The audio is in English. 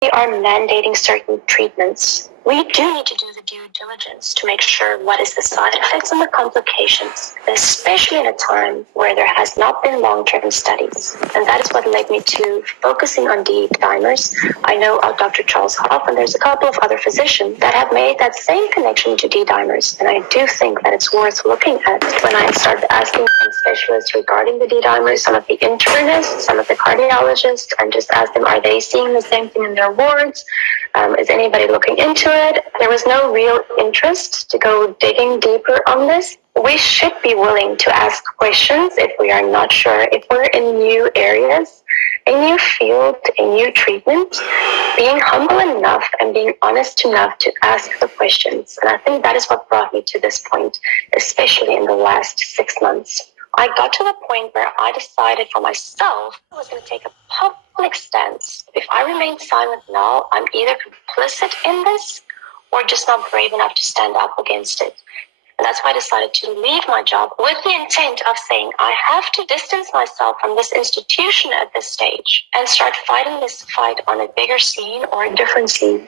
we are mandating certain treatments, we do need to do the due diligence to make sure what is the side effects and the complications, especially in a time where there has not been long-term studies. And that is what led me to focusing on D-dimers. I know of Dr. Charles Hoff, and there's a couple of other physicians that have made that same connection to D-dimers. And I do think that it's worth looking at. When I started asking some specialists regarding the D-dimers, some of the internists, some of the cardiologists, and just asked them, are they seeing the same thing in their wards? Is anybody looking into it? There was no real interest to go digging deeper on this. We should be willing to ask questions if we are not sure, if we're in new areas, a new field, a new treatment, being humble enough and being honest enough to ask the questions. And I think that is what brought me to this point, especially in the last 6 months. I got to the point where I decided for myself I was going to take a public stance. If I remain silent now, I'm either complicit in this or just not brave enough to stand up against it. And that's why I decided to leave my job with the intent of saying I have to distance myself from this institution at this stage and start fighting this fight on a bigger scene or a different scene.